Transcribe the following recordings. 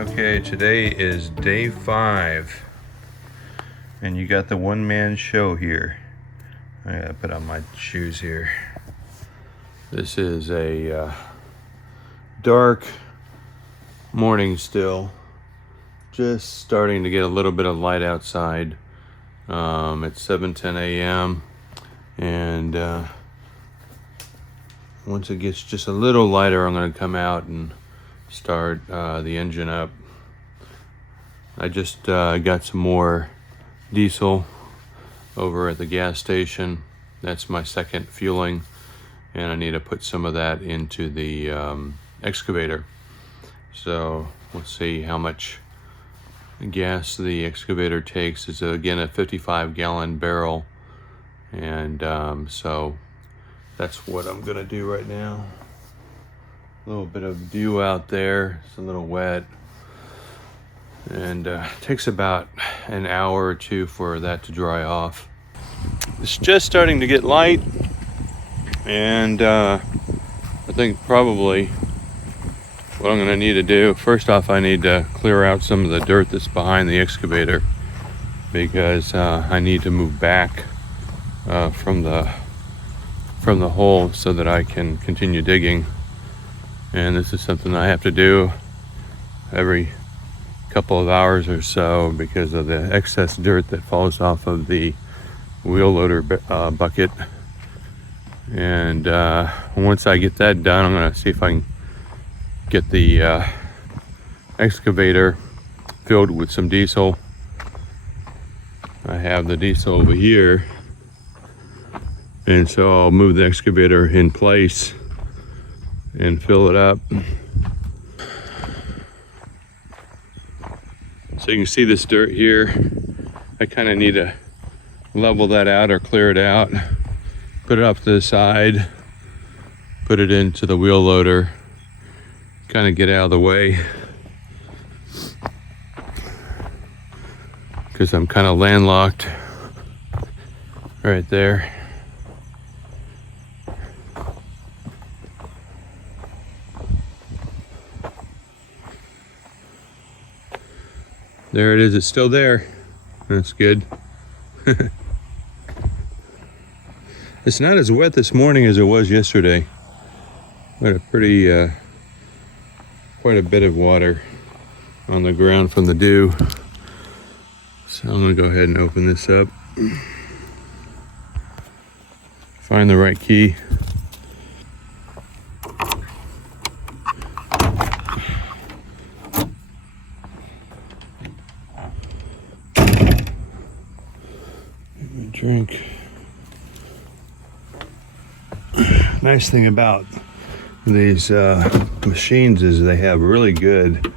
Okay, today is day 5, and you got the one-man show here. I gotta put on my shoes here. This is a dark morning still. Just starting to get a little bit of light outside. It's 7:10 a.m. and once it gets just a little lighter, I'm going to come out and start the engine up. I just got some more diesel over at the gas station. That's my second fueling, and I need to put some of that into the excavator. So we'll see how much gas the excavator takes. It's again a 55-gallon barrel, and so that's what I'm gonna do right now. A little bit of dew out there. It's a little wet, and takes about an hour or two for that to dry off. It's just starting to get light, and I think probably what I'm going to need to do, first off, I need to clear out some of the dirt that's behind the excavator, because I need to move back from the hole so that I can continue digging. And this is something I have to do every couple of hours or so because of the excess dirt that falls off of the wheel loader bucket. And once I get that done, I'm going to see if I can get the excavator filled with some diesel. I have the diesel over here, and so I'll move the excavator in place and fill it up. So you can see this dirt here. I kind of need to level that out or clear it out, put it up to the side, put it into the wheel loader, kind of get out of the way, because I'm kind of landlocked right there. There it is, it's still there. That's good. It's not as wet this morning as it was yesterday. We had a pretty quite a bit of water on the ground from the dew. So I'm gonna go ahead and open this up. Find the right key. Drink. Nice thing about these machines is they have really good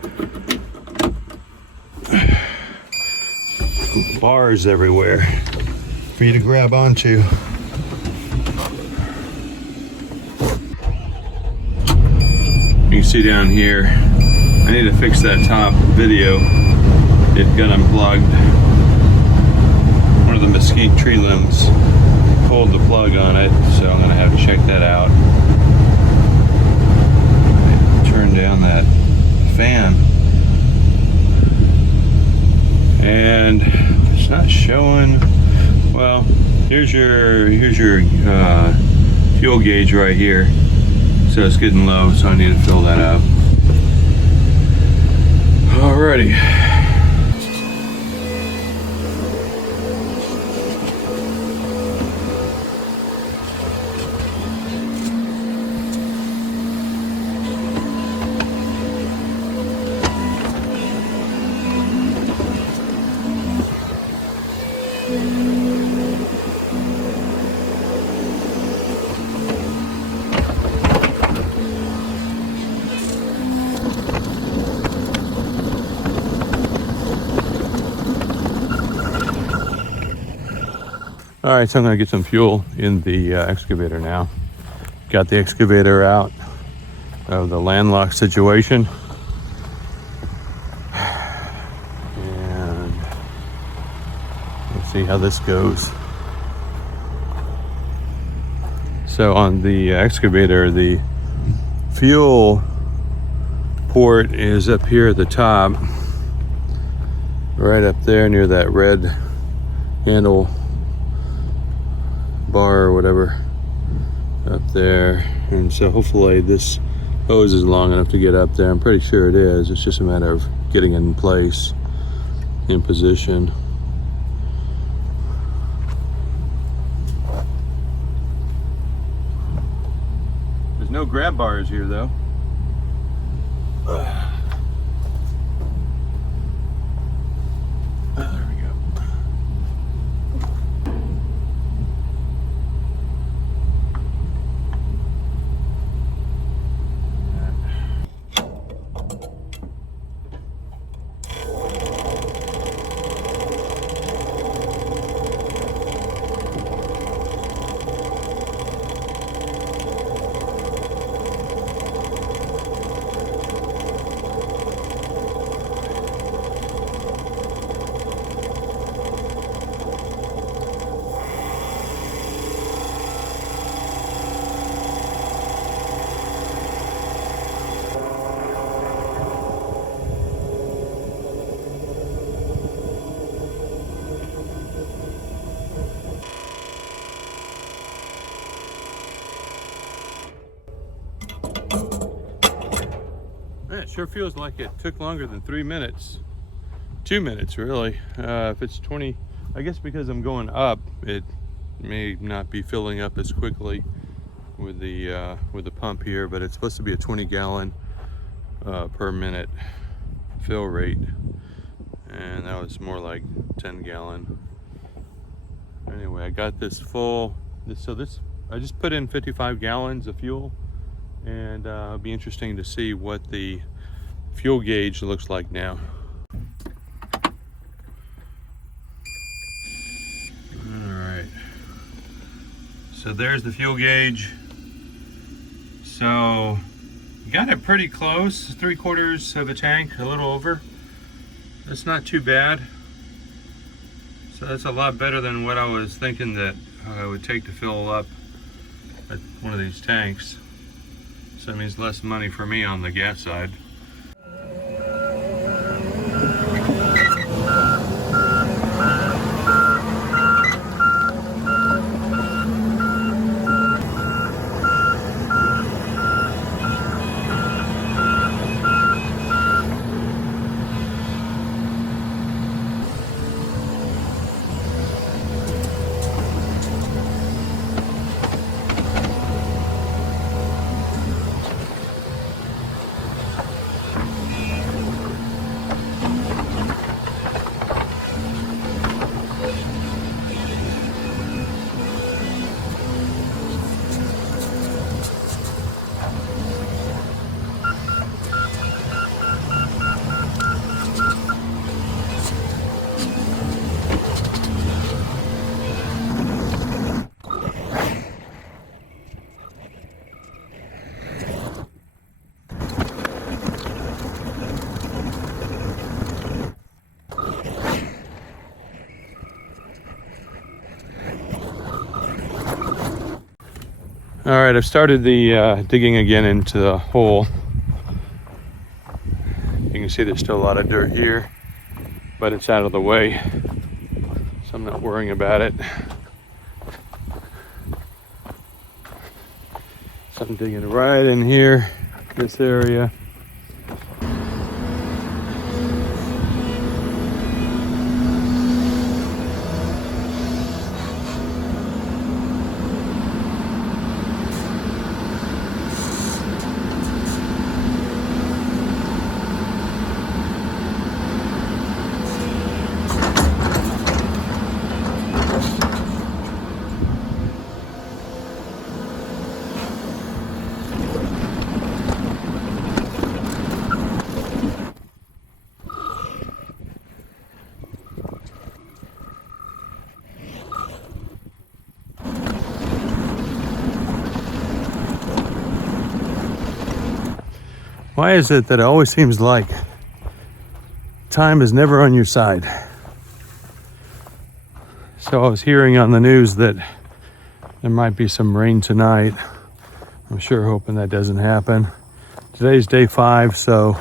bars everywhere for you to grab onto. You can see down here, I need to fix that top video. It got unplugged. One of the mesquite tree limbs pulled the plug on it, so I'm gonna have to check that out. Turn down that fan, and it's not showing. Well, here's your fuel gauge right here, so it's getting low, so I need to fill that up. Alrighty. All right, so I'm gonna get some fuel in the excavator now. Got the excavator out of the landlocked situation. And let's see how this goes. So on the excavator, the fuel port is up here at the top, right up there near that red handle bar or whatever up there. And so hopefully this hose is long enough to get up there. I'm pretty sure it is. It's just a matter of getting it in place, in position. There's no grab bars here though. There we go. It sure feels like it took longer than 3 minutes. 2 minutes really. If it's 20, I guess because I'm going up, it may not be filling up as quickly with the pump here, but it's supposed to be a 20 gallon per minute fill rate, and that was more like 10 gallon. Anyway, I got this full. I just put in 55 gallons of fuel, and it'll be interesting to see what the fuel gauge looks like now. Alright, so there's the fuel gauge. So got it pretty close, 3/4 of a tank, a little over. That's not too bad. So that's a lot better than what I was thinking that it would take to fill up at one of these tanks. So that means less money for me on the gas side. All right, I've started the digging again into the hole. You can see there's still a lot of dirt here, but it's out of the way, so I'm not worrying about it. So I'm digging right in here, this area. Why is it that it always seems like time is never on your side? So I was hearing on the news that there might be some rain tonight. I'm sure hoping that doesn't happen. Just Today's day 5, so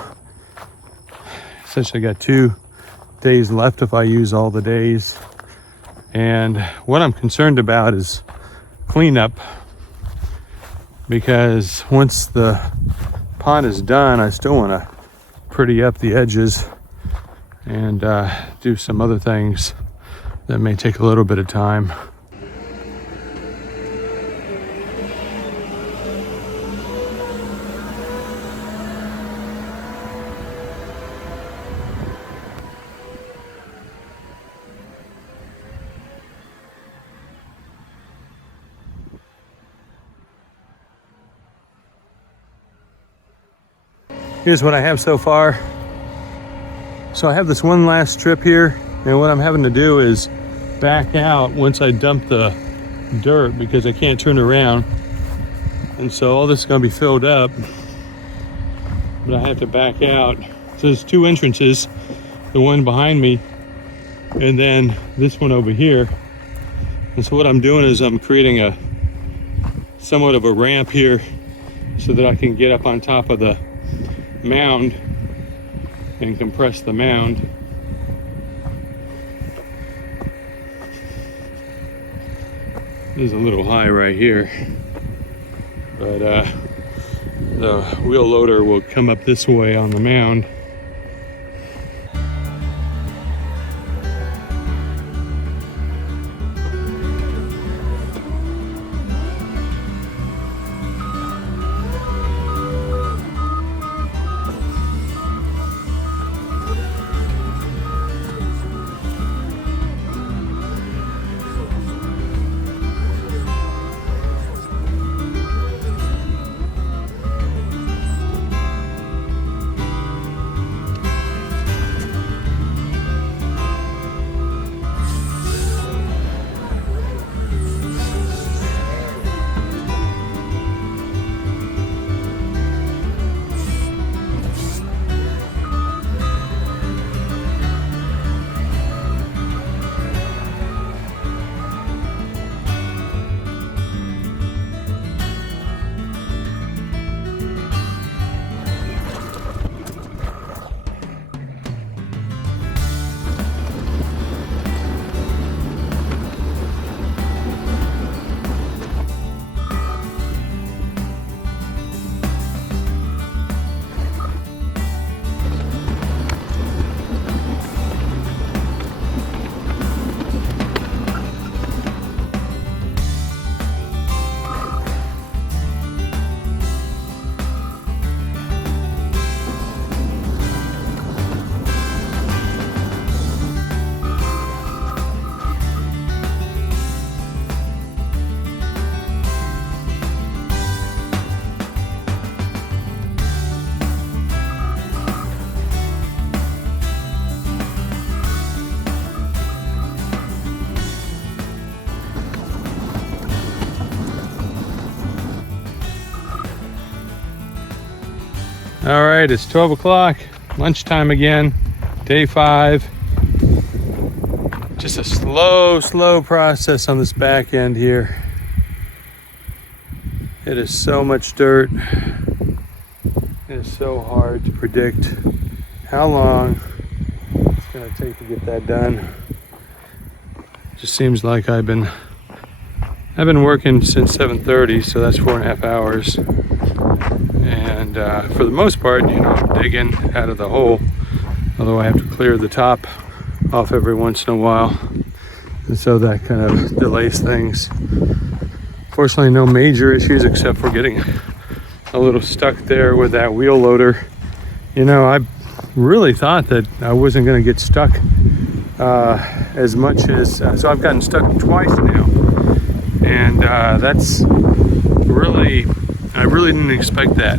essentially got 2 days left if I use all the days. And what I'm concerned about is cleanup, because once the pond is done, I still want to pretty up the edges and do some other things that may take a little bit of time. Here's what I have so far. So I have this one last strip here, and what I'm having to do is back out once I dump the dirt because I can't turn around. And so all this is going to be filled up, but I have to back out. So there's 2 entrances, the one behind me and then this one over here. And so what I'm doing is I'm creating a somewhat of a ramp here so that I can get up on top of the mound and compress the mound. This is a little high right here, but the wheel loader will come up this way on the mound. All right, it's 12 o'clock, lunchtime again, day 5. Just a slow process on this back end here. It is so much dirt. It is so hard to predict how long it's gonna take to get that done. It just seems like I've been working since 7:30, so that's 4.5 hours. And for the most part, you know, I'm digging out of the hole, although I have to clear the top off every once in a while, and so that kind of delays things. Fortunately, no major issues except for getting a little stuck there with that wheel loader. You know, I really thought that I wasn't going to get stuck as much as so I've gotten stuck twice now, and that's really, I really didn't expect that.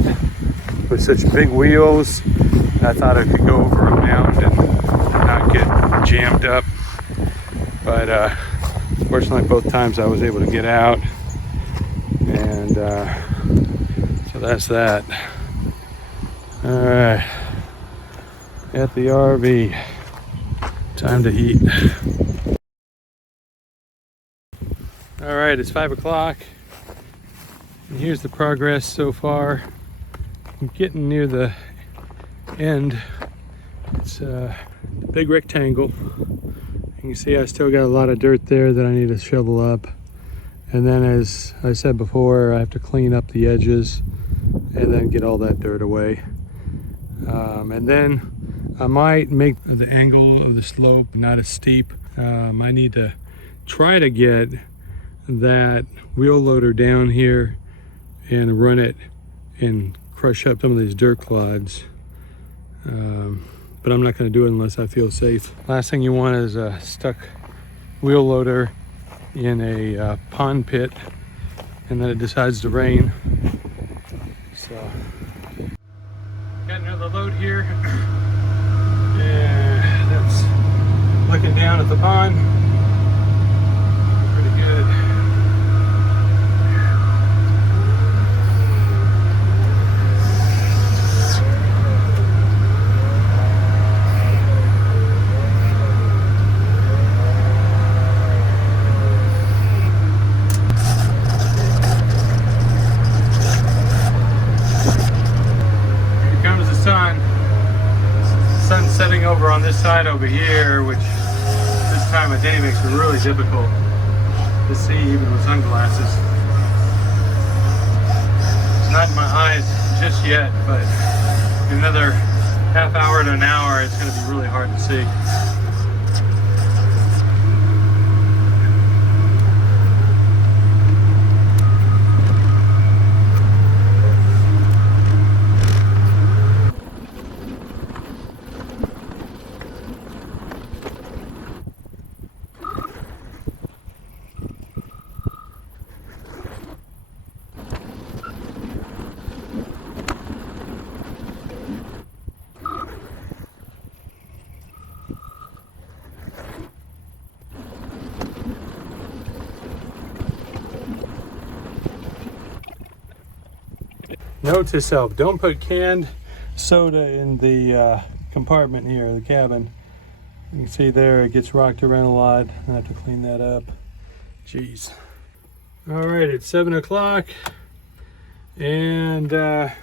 With such big wheels, I thought I could go over a mound and not get jammed up. But fortunately, both times I was able to get out. And so that's that. All right, at the RV, time to eat. All right, it's 5 o'clock. And here's the progress so far. I'm getting near the end. It's a big rectangle. You can see I still got a lot of dirt there that I need to shovel up. And then, as I said before, I have to clean up the edges and then get all that dirt away. And then I might make the angle of the slope not as steep. I need to try to get that wheel loader down here and run it and crush up some of these dirt clods. But I'm not going to do it unless I feel safe. Last thing you want is a stuck wheel loader in a pond pit and then it decides to rain. So got another load here. Yeah, that's looking down at the pond. Pretty good. Sun's setting over on this side over here, which this time of day makes it really difficult to see even with sunglasses. It's not in my eyes just yet, but in another half hour to an hour it's going to be really hard to see. Note to self, don't put canned soda in the compartment here, the cabin. You can see there it gets rocked around a lot. I have to clean that up. Jeez. All right, it's 7 o'clock and there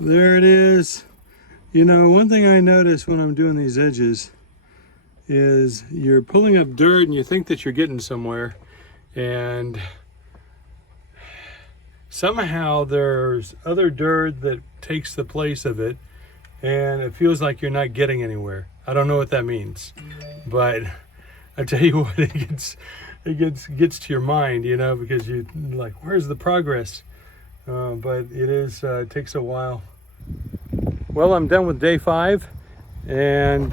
it is. You know, one thing I notice when I'm doing these edges is you're pulling up dirt and you think that you're getting somewhere, and somehow there's other dirt that takes the place of it and it feels like you're not getting anywhere. I don't know what that means, but I tell you what, it gets to your mind, you know, because you're like, where's the progress? But it takes a while. Well, I'm done with day 5 and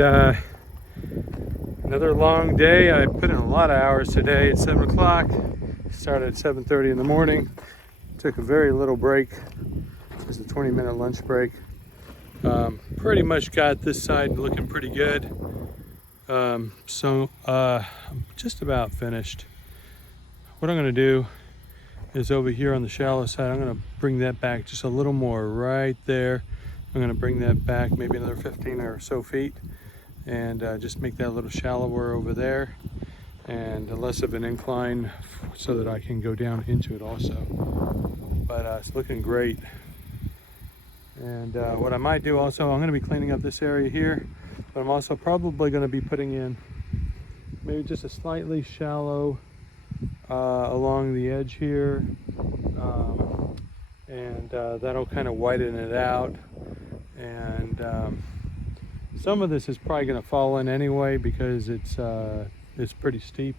another long day. I put in a lot of hours today. It's 7 o'clock. Started at 7:30 in the morning. Took a very little break, just a 20-minute lunch break. Pretty much got this side looking pretty good. So I'm just about finished. What I'm gonna do is over here on the shallow side, I'm gonna bring that back just a little more right there. I'm gonna bring that back maybe another 15 or so feet and just make that a little shallower over there and less of an incline so that I can go down into it also. But it's looking great. And what I might do also, I'm going to be cleaning up this area here, but I'm also probably going to be putting in maybe just a slightly shallow along the edge here, and that'll kind of widen it out. And some of this is probably going to fall in anyway because it's pretty steep,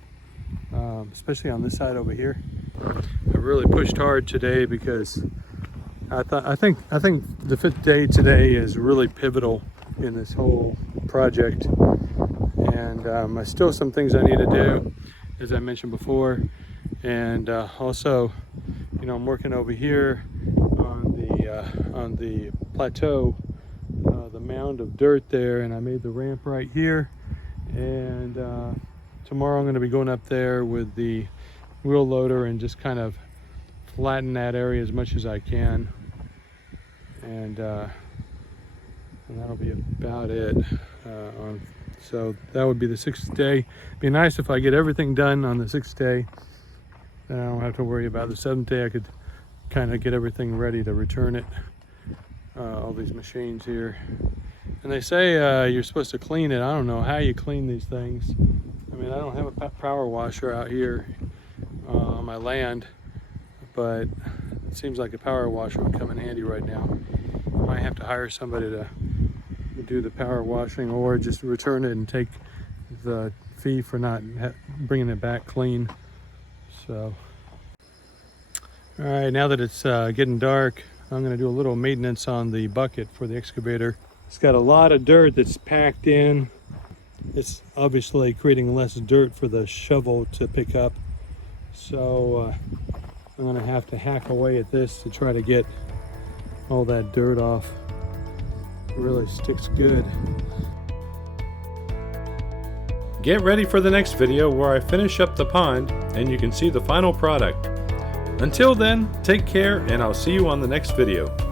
especially on this side over here. I really pushed hard today because I think the 5th day today is really pivotal in this whole project, and there's still some things I need to do, as I mentioned before, and also, you know, I'm working over here on the plateau, the mound of dirt there, and I made the ramp right here, and tomorrow I'm going to be going up there with the wheel loader and just kind of flatten that area as much as I can, and that'll be about it. So that would be the 6th day. Be nice if I get everything done on the 6th day, then I don't have to worry about the 7th day. I could kind of get everything ready to return it. all these machines here. And they say you're supposed to clean it. I don't know how you clean these things. I mean, I don't have a power washer out here on my land, but it seems like a power washer would come in handy right now. Might have to hire somebody to do the power washing, or just return it and take the fee for not bringing it back clean. So, all right, now that it's getting dark, I'm going to do a little maintenance on the bucket for the excavator. It's got a lot of dirt that's packed in. It's obviously creating less dirt for the shovel to pick up. So I'm going to have to hack away at this to try to get all that dirt off. It really sticks good. Get ready for the next video where I finish up the pond and you can see the final product. Until then, take care and I'll see you on the next video.